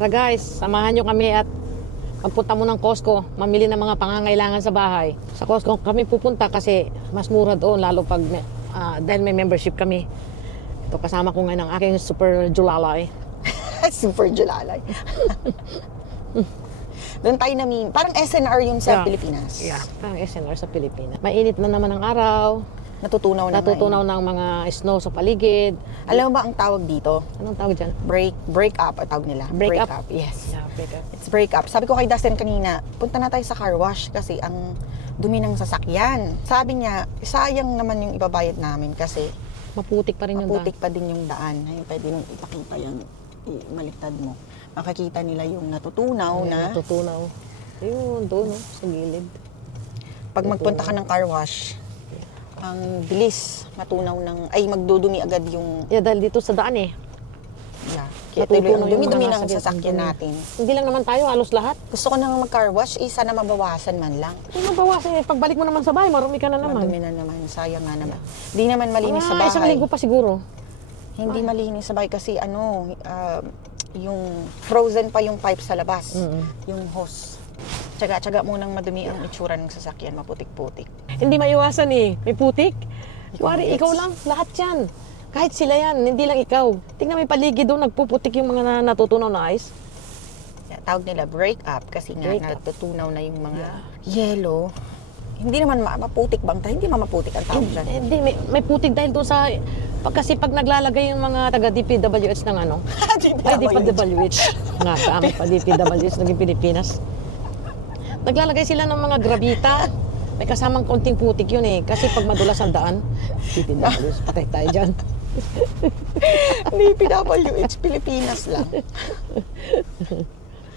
Tara guys, samahan nyo kami at magpunta mo ng Costco, mamili ng mga pangangailangan sa bahay. Sa Costco kami pupunta kasi mas mura doon, lalo pag dahil may membership kami. Ito kasama ko ngayon ang aking super julalay. Super julalay. Doon tayo namin, parang SNR yung sa Pilipinas. Yeah, parang SNR sa Pilipinas. Mainit na naman ang araw. Natutunaw ng mga snow sa paligid. Alam mo ba ang tawag dito? Anong tawag dyan? Break up, ang tawag nila. Break up? Yes. Yeah, break up. It's break up. Sabi ko kay Dustin kanina, punta na tayo sa car wash kasi ang dumi ng sasakyan. Sabi niya, sayang naman yung ibabayad namin kasi Maputik pa rin yung maputik pa din yung daan. Ayun, pwede nung ipakita yan. Maliktad mo. Makikita nila yung natutunaw na. Natutunaw. Ayun, doon, sa gilid. Pag magpunta ka ng car wash, ang bilis matunaw ng, ay magdudumi agad yung, Yeah, dahil dito sa daan eh. yeah. Kaya tuloy ang dumi-dumi ng nasa sasakyan gilid. natin. Hindi lang naman tayo, halos lahat. Gusto ko nang mag-car wash, isa na mabawasan man lang. Hindi mabawasan eh. Pagbalik mo naman sa bahay, marumi ka na naman. Madumi na naman, sayang nga naman. Hindi naman malinis sa bahay. Isang linggo pa siguro. Hindi malinis sa bahay kasi yung frozen pa yung pipe sa labas. Yung hose. Tsaga-tsaga munang madumi ang itsura ng sasakyan, maputik-putik. Hindi maiwasan eh. May putik. Wari, Yes. ikaw lang. Lahat yan. Kahit sila yan, hindi lang ikaw. Tingnan may paligid doon, nagpuputik yung mga natutunaw na ice. Tawag nila break up kasi nga Break up. natutunaw na yung mga yellow. Hindi naman maputik bang? Hindi maputik ang tawag dyan. Hindi, may putik dahil doon sa... kasi pag naglalagay yung mga taga DPWH ng ano, ay DPWH. Nga kami pa DPWH, naging Pilipinas. Naglalagay sila ng mga gravita. May kasamang konting putik yun eh. Kasi pag madulas ang daan, DPWH, patay tayo dyan. DPWH, Pilipinas lang.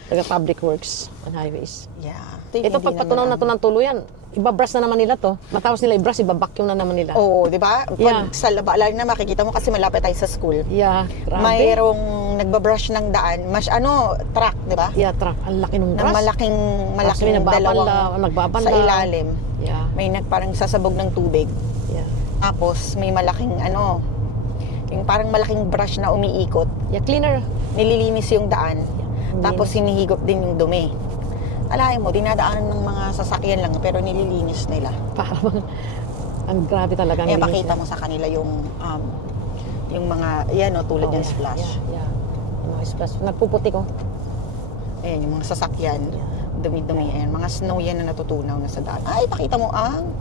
Taga Public Works and Highways. Yeah. Ito pag patunaw na ito ng tuluyan, ibabrush na naman nila to. Matapos nila i-brush, ibabacuum na naman nila. Oo, di ba? Pag Yeah. sa laba, lalo na makikita mo kasi malapit tayo sa school. Yeah, grabe. Mayroong nagbabrush ng daan, truck, di ba? Yeah, truck. Ang laki nung Na brush. malaking Tapos may nagbabanda. sa ilalim. Yeah, May parang sasabog ng tubig. yeah. Tapos may malaking yung parang malaking brush na umiikot. Yeah, cleaner. Nililinis yung daan. Tapos hinihigop din yung dumi. Alahin mo, dinadaanan ng mga sasakyan lang pero nililinis nila. Parang, ang grabe talaga. Kaya pakita mo sa kanila yung mga, tulad ng splash. Yeah. Yung mga splash. Nagpuputi ko. Ayan, yung mga sasakyan, dumi-dumi. Ayan, mga snow yan na natutunaw na sa daan. Ay, pakita mo anong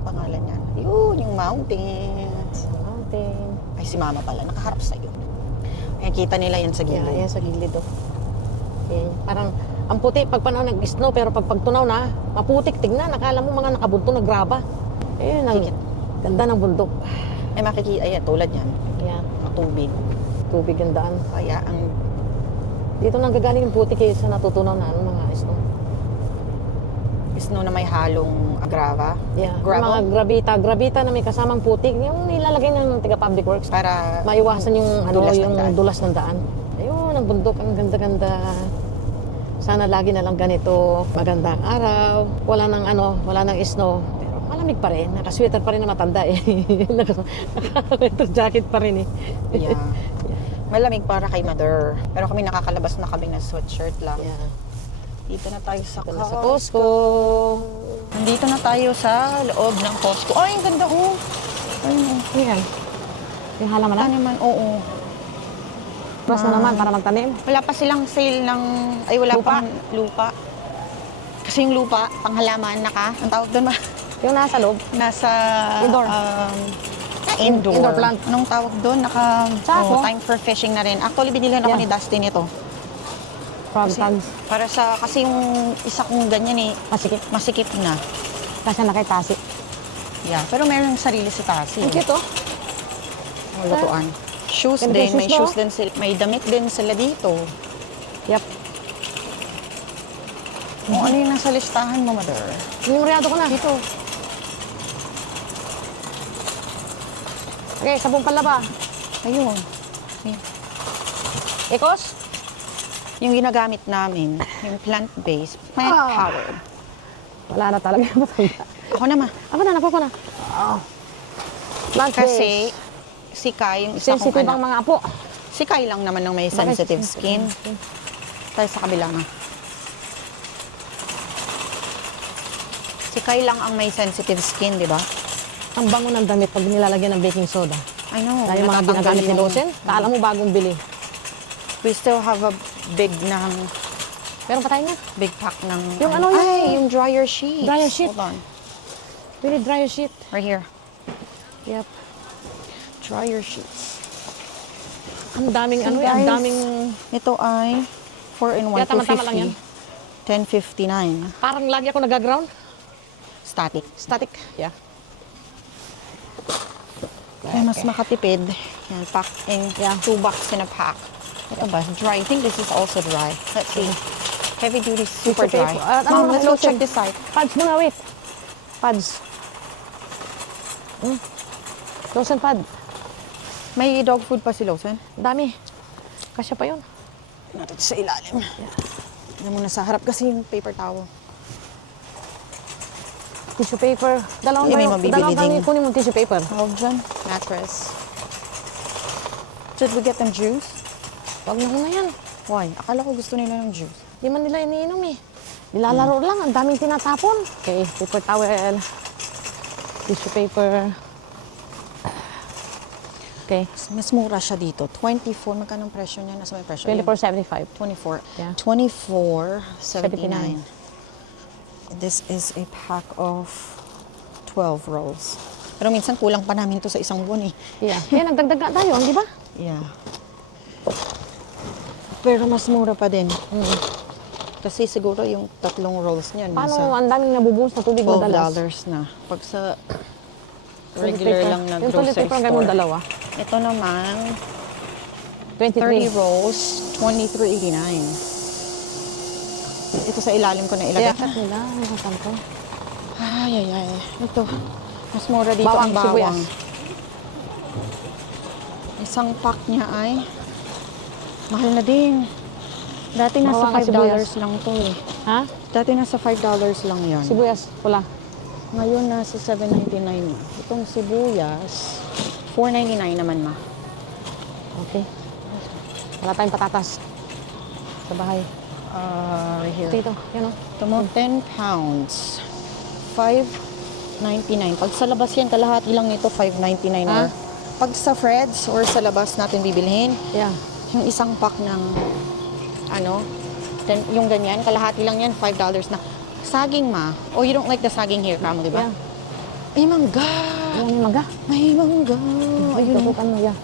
pangalan yan? Yun, yung mountains. Mountain. Ay, si mama pala, nakaharap sa'yo. Ayan, kita nila yan sa Yeah, gilid. yan sa gilid. Okay. Parang, ang puti pag panahon nag-snow, pero pag pagtunaw na, maputik, tignan. Akala mo mga nakabunto na graba. Ayun, ang ganda ng bundok. Ay, makikita, ayan, tulad yan. Yan, Ang tubig. tubig ang daan. Kaya, Dito nang gagaling yung putik eh, sa natutunaw na mga snow. snow na may halong grava. Yeah, Gravel. mga gravita na may kasamang putik, yung nilalagay ng taga Public Works. Para Maiwasan yung dulas ng yung daan. dulas ng daan. Ayun, ang bundok, ang ganda-ganda. Sana lagi na lang ganito, magandang araw. Wala nang snow. Pero malamig pa rin, naka-sweater pa rin na matanda eh. Naka-winter jacket pa rin eh. yeah. Malamig para kay mother. Pero kami nakakalabas na kami ng sweatshirt lang. Yeah. Dito na tayo sa Sa Costco. Nandito na tayo sa loob ng Costco. Ay, ang ganda ko. Ayan. Yung halaman na? Taniman, oo. Plus na naman para magtanim. Wala pa silang sale ng, wala Lupa. pang lupa. Kasi yung lupa, panghalaman, ang tawag doon ba? Yung nasa loob. Nasa Indoor. Indoor. Indoor plant. Anong tawag doon? Sako. Time for fishing na rin. Actually, binilhan ako Yeah. ni Dustin ito. Frog tags. Kasi yung isa kong ganyan Masikip. masikip na. Kasi nakitasi. Yeah. Pero meron sarili si Tasi. Ang cute oh. Ang lutuan. Shoes Ganda din. yung May shoes, shoes din sila. May damit din sila dito. Yep. Kung ano yung nasa listahan mo, mother? Nimuryado ko na. Dito. Okay, sabong panlaba. Ayun. Ekos? Yung ginagamit namin, yung plant-based, plant power. Wala na talaga yung matanda. Ako naman. Ako na, napo ko na. Kasi si Kai, yung isa kong sensitive ang anak, mga apo. si Kai lang naman ng may sensitive skin. Tayo sa kabila nga. Si Kai lang ang may sensitive skin, di ba? Ang bango ng damit pag nilalagyan ng baking soda. I know. Tayo mga natatanggal ginagamit ni yung- Losen, kala mo bagong bili. We still have a big Pero patay na. big pack ng... Yung ano yun? Ay, yung dryer sheet. Dryer sheet. Hold on. We need dryer sheet. Right here. Yep. Dryer sheets. Ang daming So, ang guys, daming... Ito ay 4-in-1, Yeah, tama-tama lang yan. 10.59. Parang lagi ako nag-ground. Static. Static. Yeah. Kaya mas makatipid. Yan, pack in Yeah. 2 bucks in a pack. Ito ba? Dry. I think this is also dry. Let's see. Heavy duty, super Tissue dry. paper. Mom, let's go Lotion. check this side. Pads muna, wait. Pads. Lotion pad. May dog food pa si Lawson. Dami. Kasya pa yun. Natin sa ilalim. Yan muna sa harap kasi yung paper towel. Tissue paper. Dalawang May ba mabibili dalawang ding- kunin mo tissue paper. Tawag dyan. Mattress. Should we get them juice? Wag na muna yan. Why? Akala ko gusto nila ng juice. Di man nila iniinom eh. Nilalaro lang. Ang daming tinatapon. Okay, paper towel. Tissue paper. Okay. Mas mura siya dito. 24. Magkano ang presyo niya? Nasa may presyo? 24.75. 24. Yeah. 24.79. This is a pack of 12 rolls. Pero minsan kulang pa namin to sa isang buwan eh. Yeah. Yan, nagdagdag nga tayo, di ba? Yeah. Pero mas mura pa din. Kasi siguro yung 3 rolls niyan Paano nasa ang daming nabubuhos na tubig madalas? $12 na. Pag sa Toilet regular paper. lang na Yung toilet grocery paper ang store. dalawa. Ito naman, 23. 30 rolls, $23.89. Ito sa ilalim ko na ilagay. Kaya cut nila. Nakatampo. Ay. Ito. Mas mura dito Bawang, ang bawang. sibuyas. Isang pack niya ay mahal na din. Dati nasa Bawang at sibuyas. $5 lang to eh. Ha? Dati nasa $5 lang yan. Sibuyas. Pula. Ngayon nasa $7.99 na. Itong sibuyas, $4.99 naman ma. Okay. Wala tayong patatas. Sa bahay. Right here. Dito. Yan o. Ito mo, 10 pounds. $5.99. Pag sa labas yan, kalahati lang nito, $5.99 Ah? or pag sa Fred's or sa labas natin bibilhin, Yeah. yung isang pack ng yung ganyan, kalahati lang yan, $5 na. Saging ma. Oh, you don't like the saging here, Kamo, di ba? Yeah. Ay, mangga! Yung maga. May mangga! Ayun. Ayun. Tutukan mo. Yeah.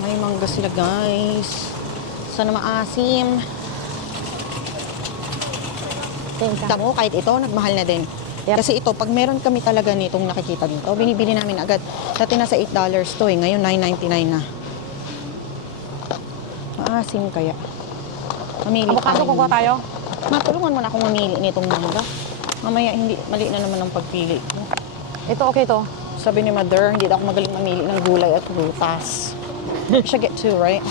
May mangga sila, guys. Sana maasim. Tingka. Tamo, kahit ito, nagmahal na din. Yep. Kasi ito, pag meron kami talaga nitong nakikita dito, binibili namin agad. Dati nasa $8 to eh, ngayon $9.99 na. Maasim kaya. Mamili Avocado, kukuha tayo. Matulungan mo na akong mamili nitong mangga. Mamaya, hindi, mali na naman ang pagpili ko. Ito, okay to. Sabi ni Mother, hindi daw ako magaling mamili ng gulay at prutas. I should get 2, right?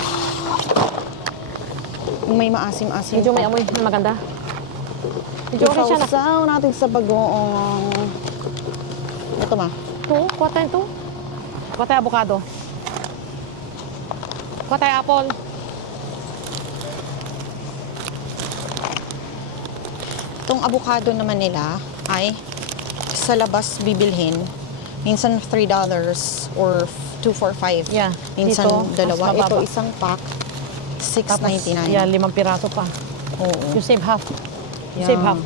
Yung may maasim-asim Medyo may pa. amoy na maganda. Medyo okay siya na. Isawsaw natin sa bagoong. Ito ma. Ito, kuha tayo ito. Kuha tayo avocado. Kuha tayo apple. Itong avocado naman nila ay sa labas bibilhin. Minsan $3 or 2 for 5. Yeah. Minsan Dito, dalawa. mas mababa. Ito isang pack, Tapos, $6.99. yeah, 5 piraso pa. Oo. You save half. You Yeah. save half.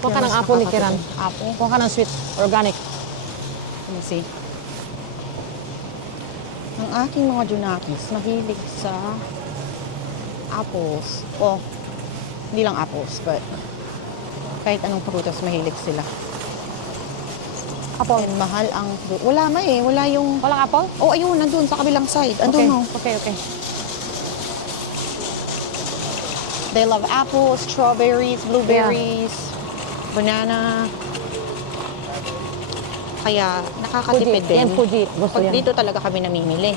Kuha ka Kaya ng mas apple ni Kiran. nakakatipid. Apple? Kuha ka ng sweet, organic. Let me see. Ang aking mga junakis, mahilig sa apples. Well, hindi lang apples, but kahit anong prutas, mahilig sila. Apple. And mahal ang fruit. Wala ma eh. Wala yung... Walang apple? Oh, ayun. Nandun sa kabilang side. Okay. Andun oh. Okay. They love apples, strawberries, blueberries, banana. Kaya nakakatipid din. Yan, Fuji. Gusto Pag yan. dito talaga kami namimili.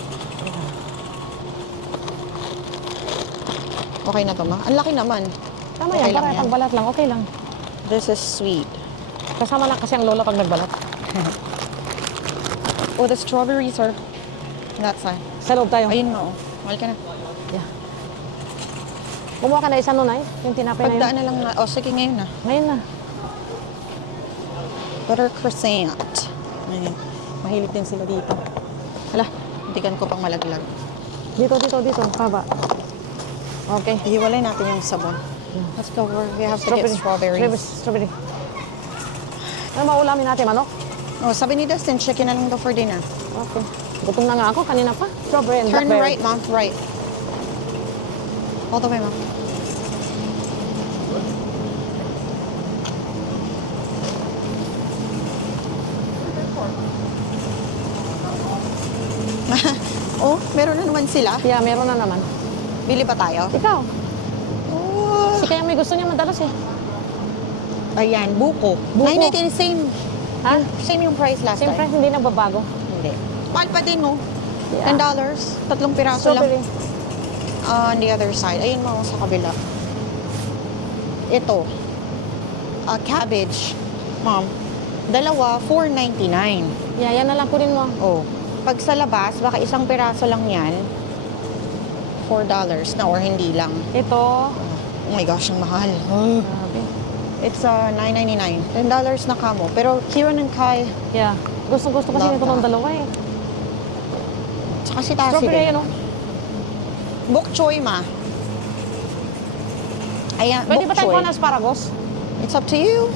Okay na to ma? Ang laki naman. Tama Okay yan, lang para yan. pagbalat lang. Okay lang. This is sweet. Kasama lang kasi ang lola pag nagbalat. Oh, the strawberries are that side. Sa loob tayo. Ayun mo. Oh. Mahal ka na. Yeah. Kumuha ka na isa nun, ay? Yung tinapay na yun. Pagdaan na lang na. Oh, sige, ngayon na. Ngayon na. Butter croissant. Ayan. Mahilig din sila dito. Hala, hitikan ko pang malaglag. Dito. Haba. Okay. Hiwalay natin yung sabon. Let's go. We have to get strawberries. Strawberry. Ano ba ulamin natin, manok? Oh, sabi ni Dustin, chicken na lang daw for dinner. Okay. Gutom na nga ako, kanina pa. Strawberry and Turn blackberry. right, Mom. Right. All the way, Mom. Oh, meron na naman sila. Yeah, meron na naman. Bili pa tayo. Ikaw. Oh. Si kaya may gusto niya madalas eh. Ayan, buko. Buko. 9.99, same. Ha? Same yung price last Same time. price, hindi nagbabago. Hindi. Mahal pa din, no? Yeah. $10. Tatlong piraso Strawberry. lang. On the other side. Ayun mo sa kabila. Ito. Cabbage. Mom. Dalawa, $4.99. Yeah, yan na lang kunin mo. Oh. Pag sa labas, baka isang piraso lang yan. $4 na or hindi lang. Ito. Oh my gosh, ang mahal. Grabe. It's $9.99. $10 na kamo. Pero Kieran and Kai, Yeah. Gusto kasi Love nito ng that. dalawa eh. tsaka si Tassie Strawberry, din. ano? Bok choy, ma. Ayan, Pwede bok ba tayo choy. kuha ng asparagus? It's up to you.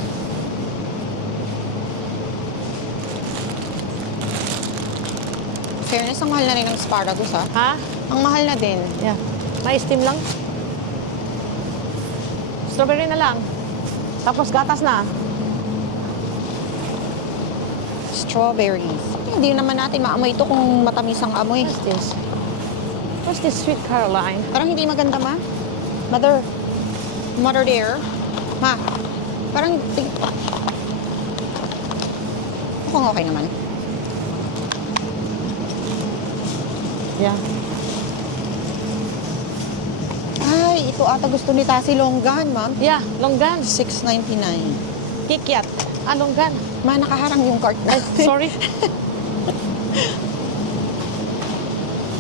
Fairness, ang mahal na rin ng asparagus, ha? Ha? Ang mahal na din. Yeah. May steam lang. Strawberry na lang. Tapos gatas na. Strawberries. Hindi naman natin maamoy ito kung matamis ang amoy. What's this? What's this sweet Caroline? Parang hindi maganda, ma. Mother. Mother dear. Ma. Parang... Mukhang okay naman. Yeah. Ay, ito ata gusto ni Tassie longgan, ma'am. Yeah, longgan. $6.99. Kikyat. Ah, longgan. Ma, nakaharang yung cart. Ay, sorry.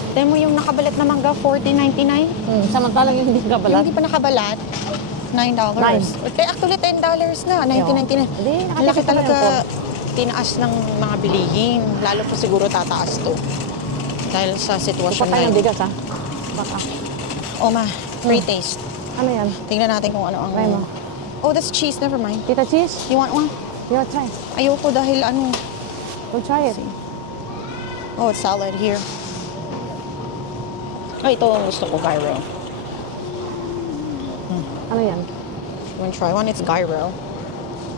Tignan mo yung nakabalat na mangga, $14.99. Samantalang yung hindi Yung kabalat. hindi pa nakabalat, $9. Nine. Actually, $10 na, $19.99. Hindi, Ang laki nakatipid ka na talaga yun. tinaas ng mga bilihin. Lalo pa siguro tataas to. Dahil sa Ito sitwasyon pa tayo ng ngayon. bigas, ha? Baka. Oh, ma, free taste. Ano yan? Tingnan natin kung ano ang... Try mo. Oh, that's cheese. Never mind. Tita cheese? You want one? Yeah, try. Ayoko dahil ano... We'll try it. Oh, it's salad here. Oh, ito ang gusto ko, gyro. Ano yan? You want to try one? It's gyro.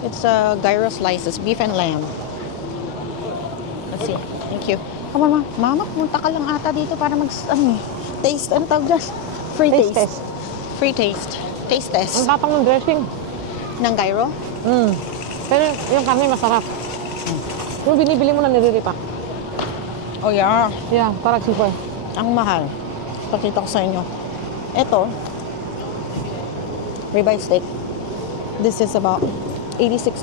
It's gyro slices, beef and lamb. Let's see. Thank you. Come on, ma. Mama, pumunta ka lang ata dito para taste. Ano tawag dyan? Free Taste taste. test. Free taste. Taste test. Ang tapang ng dressing. Ng gyro? Pero yung karne masarap. Yung binibili mo na niriripak. Oh, yeah. Yeah, parang sipoy. Ang mahal. Pakita ko sa inyo. Ito, ribeye steak. This is about $86.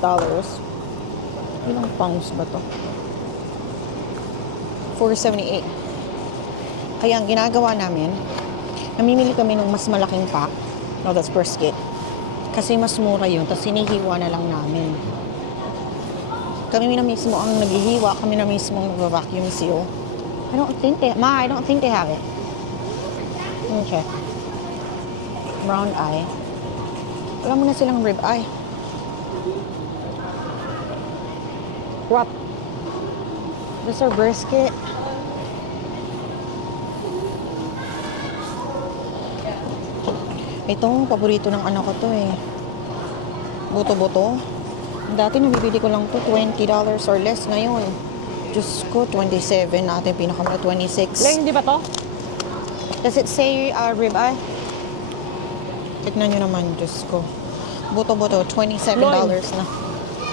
Ilang pounds ba to? $4.78. Kaya ang ginagawa namin, namimili kami ng mas malaking pack. No, that's brisket. Kasi mas mura yun, tapos sinihiwa na lang namin. Kami na mismo ang naghihiwa, kami na mismo ang nag-vacuum seal. I don't think they have it. Okay. Brown eye. Wala mo na silang rib eye. What? This are brisket. Ito, paborito ng anak ko to eh. Buto-buto. Dati nabibili ko lang to $20 or less. Ngayon, Diyos ko, 27. Natin pinakamura, 26. Lang, hindi ba to? Does it say rib eye? Tignan nyo naman, Diyos ko. Buto-buto, $27 na.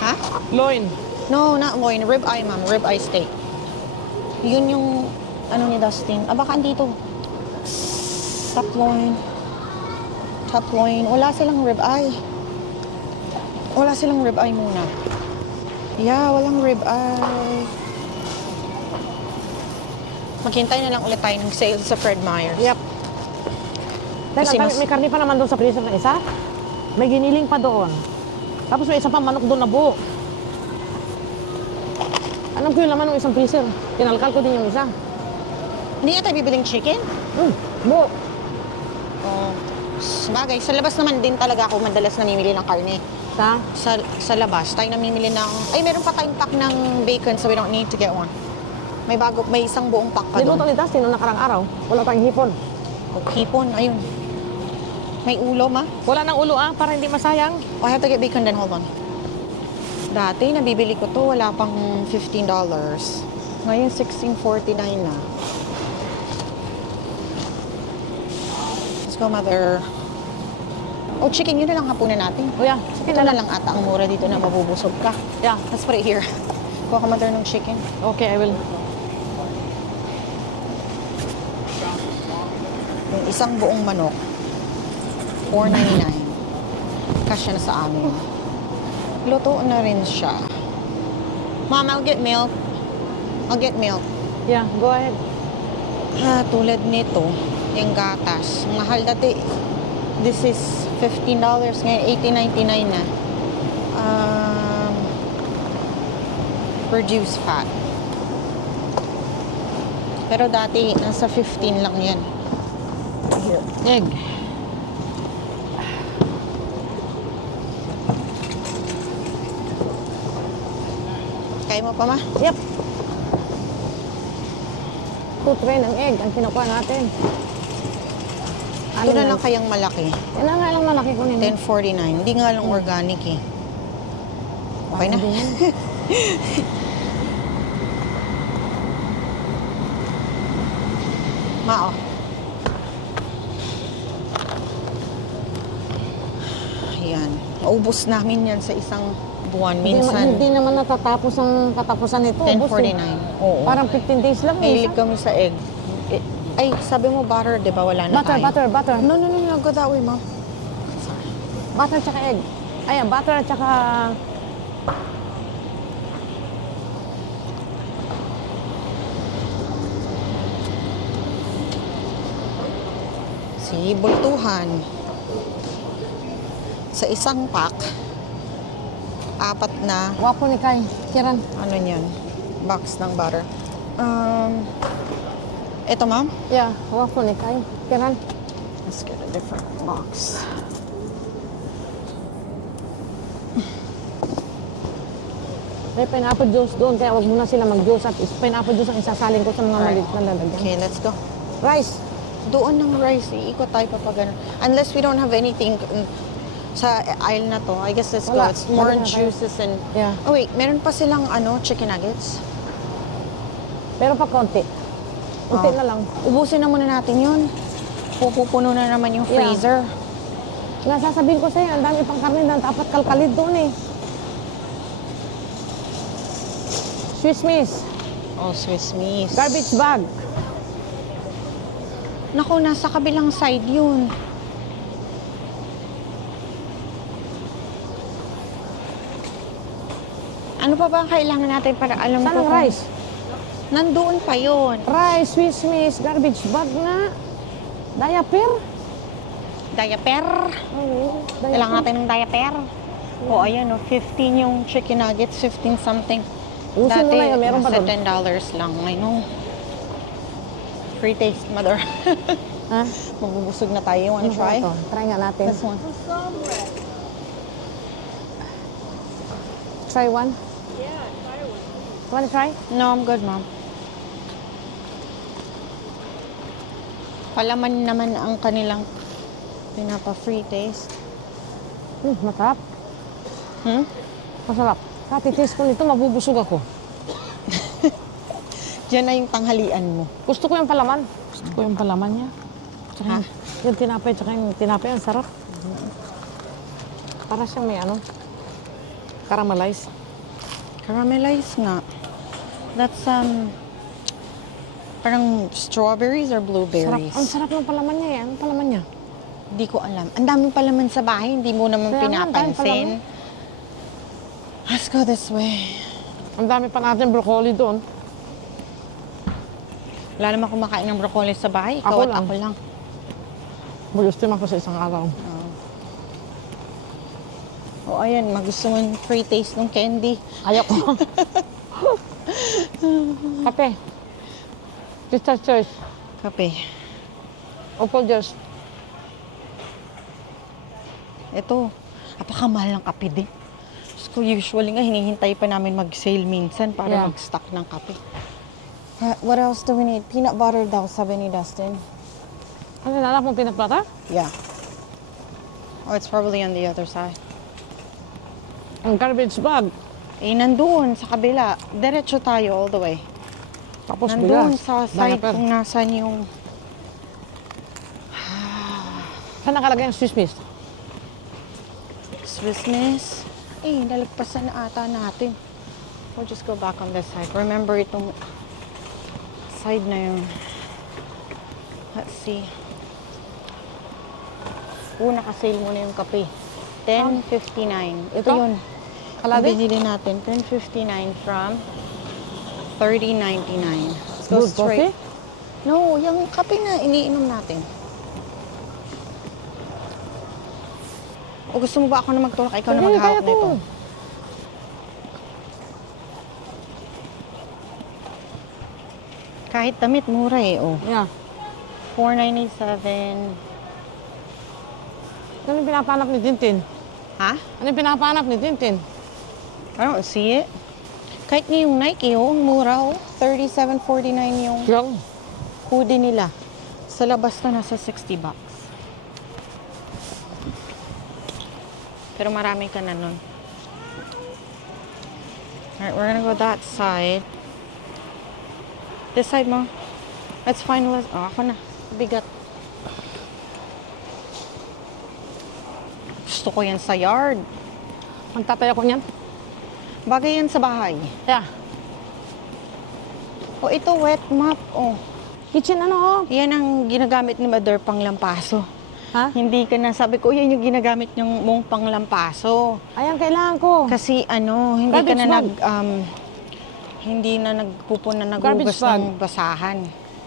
Ha? Loin. No, not loin. Rib eye, ma'am. Rib eye steak. Yun yung, ano ni Dustin. Ah, baka andito. Top loin. Top loin. Wala silang rib eye. Wala silang rib eye muna. Yeah, walang rib eye. Maghintay na lang ulit tayo ng sale sa Fred Meyer's. Yep. Dahil Kasi may karni pa naman doon sa freezer na isa. May giniling pa doon. Tapos may isa pa manok doon na buo. Alam ko yung laman ng isang freezer. Kinalkal ko din yung isa. Hindi nga tayo bibiling chicken? Buo. Oo. Sabagay, sa labas naman din talaga ako madalas namimili ng karne. Sa labas, tayo namimili ng... Ay, meron pa tayong pack ng bacon so we don't need to get one. May isang buong pack pa Niluto doon. ni Dustin noong nakarang araw. Wala tayong hipon. Hipon, ayun. May ulo, ma? Wala nang ulo para hindi masayang. Oh, I have to get bacon then, hold on. Dati, nabibili ko to, wala pang $15. Ngayon, $16.49 na. Let's go, mother. Oh, chicken, yun na lang hapunan natin. O yeah, Ito na lang ata ang mura dito na mabubusog ka. Yeah. Let's put it here. Kuha ka, mother, ng chicken. Okay, I will. Yung isang buong manok, $4.99. Kasya na sa amin. Luto na rin siya. Mom, I'll get milk. I'll get milk. Yeah, go ahead. Tulad nito, yung gatas. Mahal dati. This is $15. Ngayon, $18.99 na. Reduced fat. Pero dati, nasa 15 lang yan. Egg. Kaya mo pa, ma? Yep. 2 tray ng egg ang kinukuha natin. Ito na lang kayang malaki. Yan na nga lang malaki ko nila. $10.49. Hindi nga lang organic eh. Okay na? Ma, oh. Ayan. Maubos namin yan sa isang buwan. Minsan, Hindi naman natatapos ang katapusan nito. $10.49. Oo. Parang 15 days lang. Mahilig isa. kami sa egg. Ay, sabi mo butter, di ba? Wala na tayo. Butter. No, go that way, ma. Butter tsaka egg. Ayan, butter tsaka... Si bultuhan. Sa isang pack, 4 na, Wapo ni Kai. Kiran. ano yan, box ng butter. Ito, ma'am? Yeah, wapo ni Kai. Kiran. Let's get a different box. May pineapple juice doon, kaya wag muna sila mag-juice at pineapple juice ang isasalin ko sa mga maliit na lalagyan. Okay, let's go. Rice. Doon ng rice, iikot tayo pa ganun. Unless we don't have anything sa aisle na to, I guess let's go. Wala. It's more Balik na tayo. juices and... Yeah. Oh wait, meron pa silang chicken nuggets? Pero pa konti. Konti Oh. na lang. Ubusin na muna natin yun. Pupuno na naman yung Yeah. freezer. Nasasabihin ko sa'yo, ang dami pang karne na dapat kalkalid doon eh. Swiss miss. Oh, Swiss miss. Garbage bag. Naku, nasa kabilang side yun. Ano pa ba ang kailangan natin para alam Saan ko ang kung- rice? Nandoon pa yun. Rice, Swiss miss, garbage bag nga. Diaper. Diaper. Oo, Kailangan natin ng diaper. O, ayan, 15 yung chicken nuggets, 15 something. Usin mo na yun, meron pa nasa doon. $10 lang. I know. Free taste, mother. Ha? Mabubusog na tayo. You wanna Ano ba try? ito? Try nga natin. This one. Try one? Wanna try? No, I'm good, mom. Palaman naman ang kanilang pinapa-free taste. Masarap. Masarap. Katitis ko nito, mabubusog ako. Diyan na yung tanghalian mo. Gusto ko yung palaman. Gusto ko yung palaman niya. Tsaka Ha? yung tinapay, tsaka yung tinapay, ang sarap. Para siyang may caramelize. Caramelized nga. That's, parang strawberries or Sarap. blueberries? Ang sarap ng palaman niya eh. Anong palaman niya? Hindi ko alam. Ang daming palaman sa bahay, hindi mo naman Kaya nga, ang daming pinapansin. Let's go this way. Ang dami pa natin broccoli doon. Wala naman kumakain ng broccoli sa bahay. Ikaw Ako at lang. ako lang. Mag-stream ako sa isang araw. O ayan, magusto mo yung free taste ng candy. Ayoko. Kape. Sister Choice. Kape. O Folgers. Ito, napakamahal ng kape din. So, usually nga, hinihintay pa namin mag-sale minsan para Yeah. mag-stock ng kape. What else do we need? Peanut butter daw, sabi ni Dustin. Ano na mong peanut butter? Yeah. Oh, it's probably on the other side. Ang garbage bag. Eh, nandun, sa kabila. Diretso tayo all the way. Tapos Nandun bigas. sa side Diaper. kung nasan yung... Saan nakalagay ang Swiss Miss? Swiss Miss. Eh, nalagpasan na ata natin. We'll just go back on this side. Remember itong side na yun. Let's see. Naka-sale muna yung kape. 10.59. Ito Ito? yun. Kalahati? Binili natin. 10.59 from 30.99. Let's go Good straight. coffee? No, yung kape na iniinom natin. O gusto mo ba ako na magtulak? Ikaw na Hindi, maghahawak kaya ko. nito. Kahit damit, mura eh. Oh. Yeah. 4.97. Ano yung pinapanap ni Tintin? Ha? Ano yung pinapanap ni Tintin? I don't see it. Kahit nga yung Nike, oh, ang mura, oh. 37.49 yung Yung? hoodie nila. Sa labas na nasa 60 bucks. Pero marami ka na nun. Alright, we're gonna go that side. This side mo. That's fine. Oh, ako na. Bigat. Gusto ko yan sa yard. Magtataya ko niyan? Bagay yan sa bahay. Yeah. O ito, wet mop. Oh. Kitchen ano oh? Yan ang ginagamit ni Mother pang lampaso. Ha? Hindi ka na, sabi ko, yan yung ginagamit yung mong pang lampaso. Ayan, kailangan ko. Kasi ano, hindi ka Garbage na bag. hindi na nagpupuna Garbage nagugas bag. ng basahan.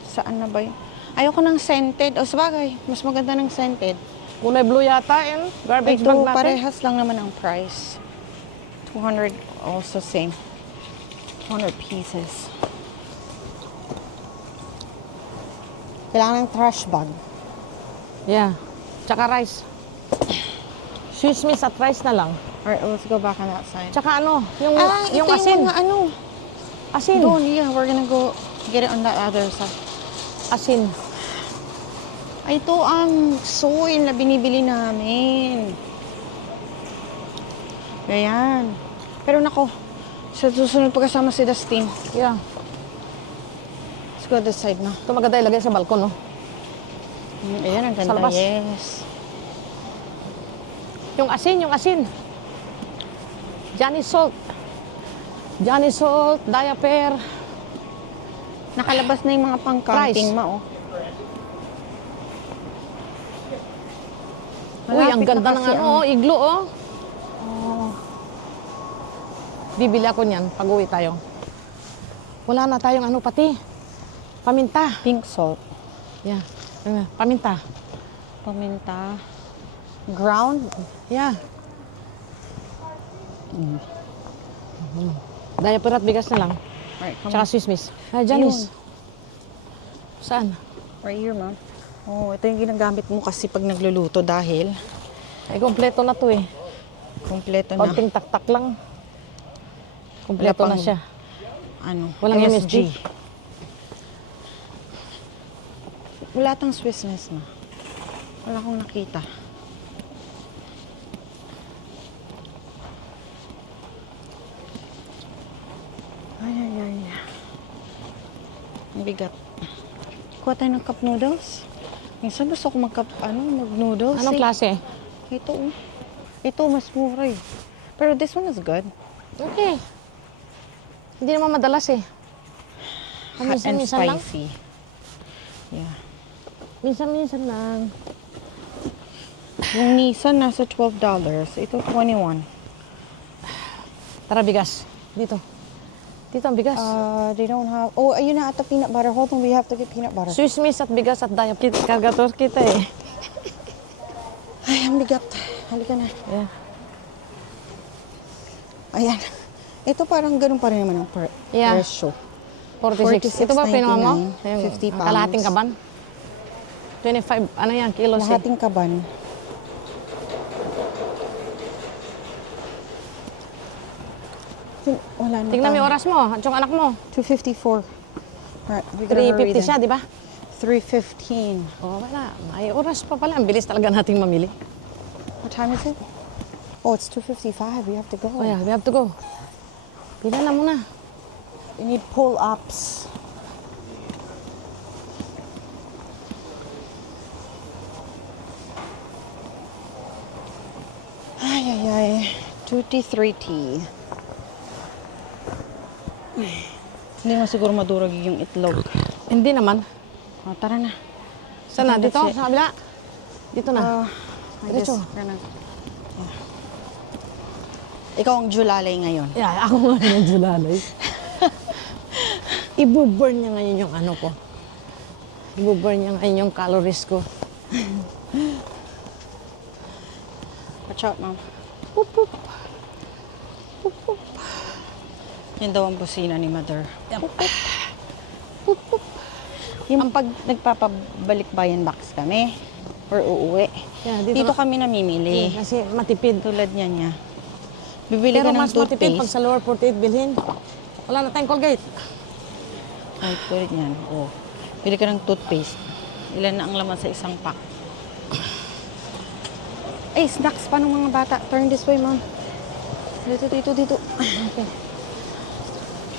Saan na ba yun? Ayoko ng scented. O sabagay, mas maganda ng scented. Kulay blue yata and garbage Ito, bag natin. parehas lang naman ang price. 200 also same. 200 pieces. Kailangan ng trash bag. Yeah. Tsaka rice. Swiss Miss at rice na lang. Alright, let's go back on that side. Tsaka ano, yung ito asin. yung mga ano. Asin. Doon, yeah, we're gonna go get it on that other side. Asin. Ay, ito ang soy na binibili namin. Ayan. Pero nako, sa susunod pagkasama si Dustin. Yeah. Let's go this side na. Ito maganda ilagay sa balkon, no? Ayan, ang Sa ganda. labas. Yes. Yung asin. Johnny Salt. Johnny Salt, diaper. Nakalabas na yung mga pang-camping Price. ma, oh. Uy, ang Malapit na ganda ng kasi ano, ang- oh, iglo, oh. Bibili ako niyan pag uwi tayo. Wala na tayong ano pati. Paminta. Pink salt. Yeah. Paminta. Paminta. Ground. Yeah. Diaper at bigas na lang. Alright, come Tsaka on. Swiss Miss. Ah, Janice. Saan? Right here, ma'am. Oh, ito yung ginagamit mo kasi pag nagluluto dahil Ay, kompleto na to eh. kompleto na. Konting taktak lang. Kompleto Wala na pang- siya. Ano? Walang MSG. Wala tang Swiss Miss na. Wala akong nakita. Ay. Ang bigat. Kuha tayo ng cup noodles. Minsan gusto ko mag-noodles. Anong klase? Ito, oh. Ito, mas mura eh. Pero this one is good. Okay. Hindi naman madalas eh. Hot and Minsan-minsan lang. spicy. Yeah. Minsan-minsan lang. Yung Nissan nasa $12. Ito, 21. Tara, bigas. Dito. Dito ang bigas. They don't have... Oh, ayun na ata peanut butter. Hold on, we have to get peanut butter. Swiss Miss at bigas at diaper. Kargator kita eh. Ay, ang bigat. Halika na. Yeah. Ayan. Ito parang ganun pa rin naman ang Yeah. presyo. 46. Ito ba pinuha mo? 50 Ang pounds. kalahating kaban? 25, ano yan, kilos eh. Lahating kaban. Wala na Tingnan mo yung tayo. oras mo, at yung anak mo. 2:54. Alright, we gotta hurry 3:50 then. siya, di ba? 3:15. Oo, wala. May oras pa pala. Ang bilis talaga nating mamili. What time is it? Oh, it's 2:55. We have to go. Oh yeah, we have to go. Pila na muna. We need pull-ups. Ay, ay, ay. Tutti frutti. Hindi mo siguro madurog yung itlog. Hindi naman. Oh, tara na. Saan na? That's Dito? it. Sa kabila? Dito na. I guess Diretso. we're gonna- Yeah. Ikaw ang julalay ngayon. Yeah, ako nga yung julalay. Ibuburn niya ngayon yung ano ko. Ibuburn niya ngayon yung calories ko. Watch out, Mom. Pup, pup. Yan daw ang busina ni Mother. Pup, pup. Yung pag nagpapabalik bayan box kami, or uuwi, Yeah, dito kami namimili. Kasi matipid. Tulad niya. Bibili Pero ka ng mas matipid pag toothpaste. sa lower 48 bilhin. Wala na tayong Colgate. Ay, tulad niyan. Oh. Bili ka ng toothpaste. Ilan na ang laman sa isang pack. Ay, snacks pa ng mga bata. Turn this way, Mom. Dito. Okay.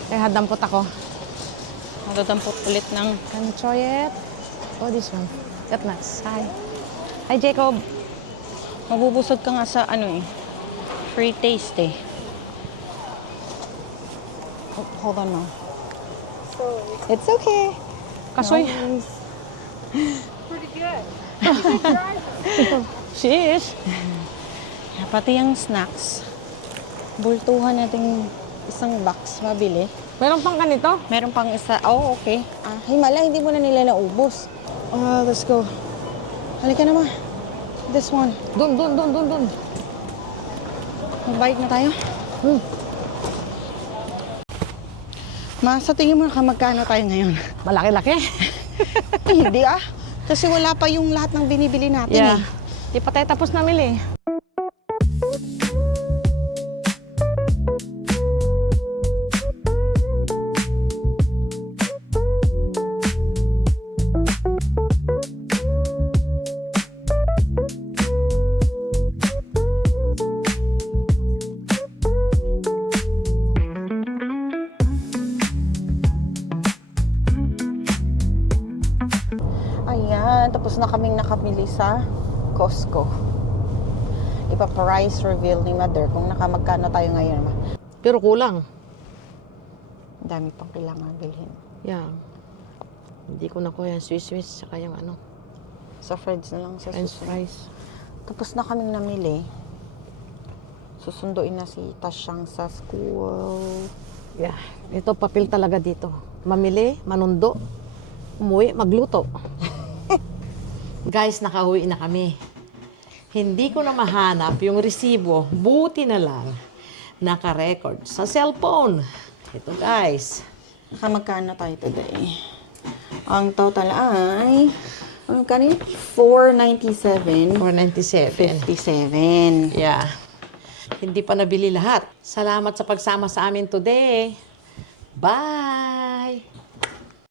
Kaya hadampot ako. Magdadampot ulit ng... Can you try it? Oh, this one. That nuts. Hi. Hi, Jacob. Mabubusog ka nga sa free taste eh. Oh, hold on, Mom. It's okay. Kasoy. Pretty good. She is. Pati yung snacks. Bultuhan natin isang box mabili. Meron pang ganito? Meron pang isa. Oh, okay. Himala, hindi mo na nila naubos. Let's go. Halika na, Ma. This one. Dun. Magbayad na tayo. Hmm. Ma, sa tingin mo magkano tayo ngayon? Malaki-laki. Hindi Kasi wala pa yung lahat ng binibili natin Yeah. eh. Di pa tayo tapos namili. Ayan, tapos na kaming nakabili sa Costco. Ipa-price reveal ni Mother kung nakamagkano tayo ngayon, Ma. Pero kulang. Ang dami pang kailangan bilhin. Yeah. Hindi ko nakuha yung Swiss, saka yung ano, Sa Fred's na lang sa French susunod. fries. Tapos na kaming namili. Susunduin na si Tasyang sa school. Yeah. Ito, papel talaga dito. Mamili, manundo, umuwi, magluto. Guys, nakauwi na kami. Hindi ko na mahanap yung resibo. Buti na lang. Naka-record sa cellphone. Ito, guys. Nakamagkano tayo today? Ang total ay... Ang kanina? 497. 497. 57. Yeah. Hindi pa nabili lahat. Salamat sa pagsama sa amin today. Bye!